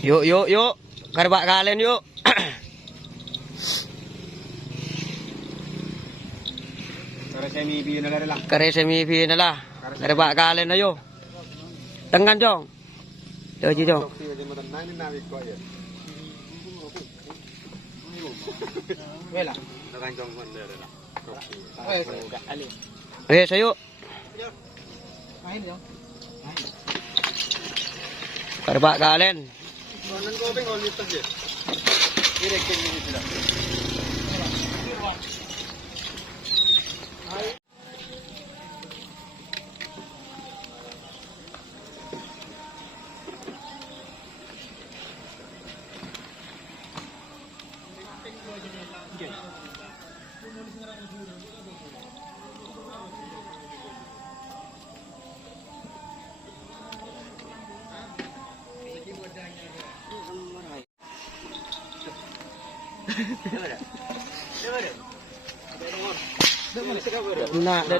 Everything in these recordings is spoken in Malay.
Yuk, yuk, yuk. Karbak kalian yuk. Kare semifinal lah. Karbak kalian na yuk. Dengan jong. Jom, jom. Sayo. Karbak kalian.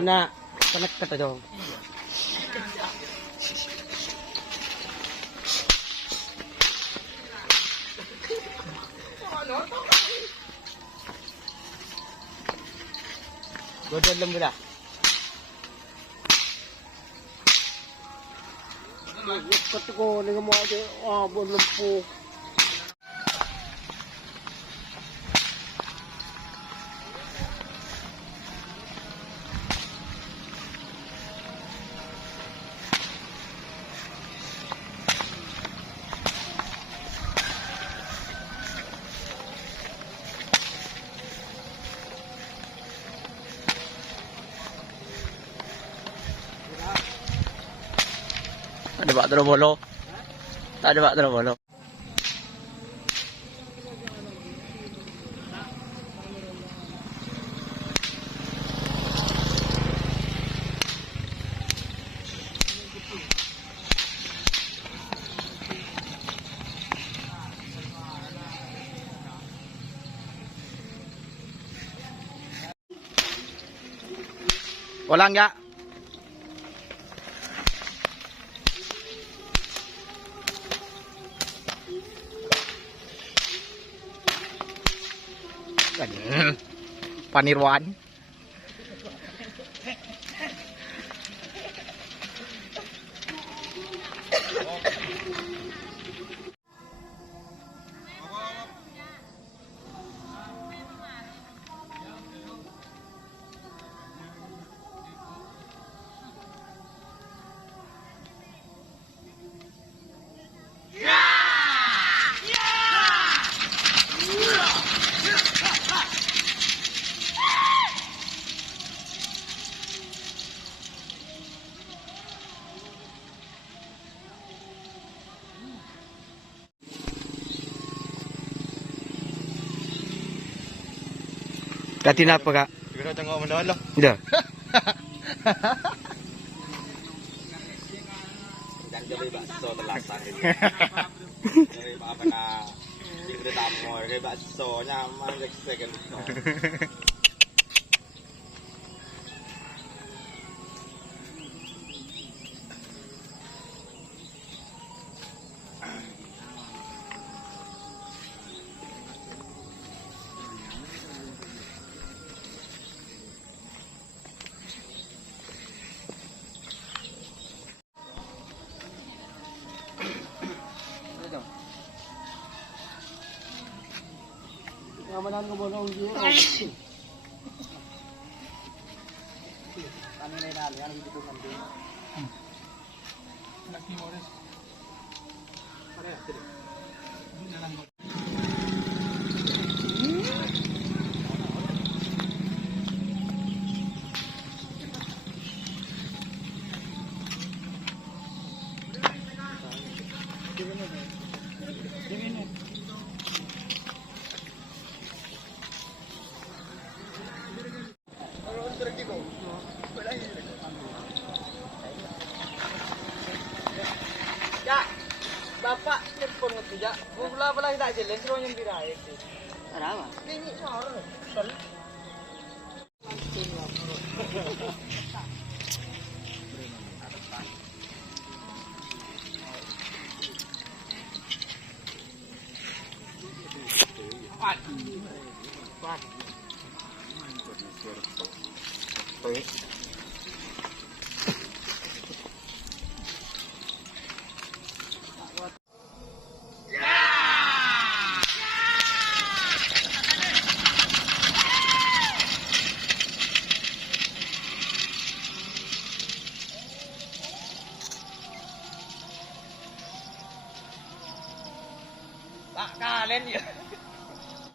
Nak panak kata dong. Godol lang bila. Kat ko ni mo aja bon lempu. Ada Pak Terobolo. Tak ada Pak Terobolo. Ulang enggak? Panirwan. Katin apa kak? Kita tengok benda lah. Dah. Dan jadi bakso telasan ini. Jadi apa nak? Kita tamu, jadi bakso nyaman second. Ramadan ko bolong dia. Kami na dali, ano dito kami. Laki Morris. Pare, sige. Hindi na lang. Ya, bapak telepon ngerti ya. Bola bola tak jelas ro yang birai itu. Ada apa? Ini orang. Sol. Tak kalian ya.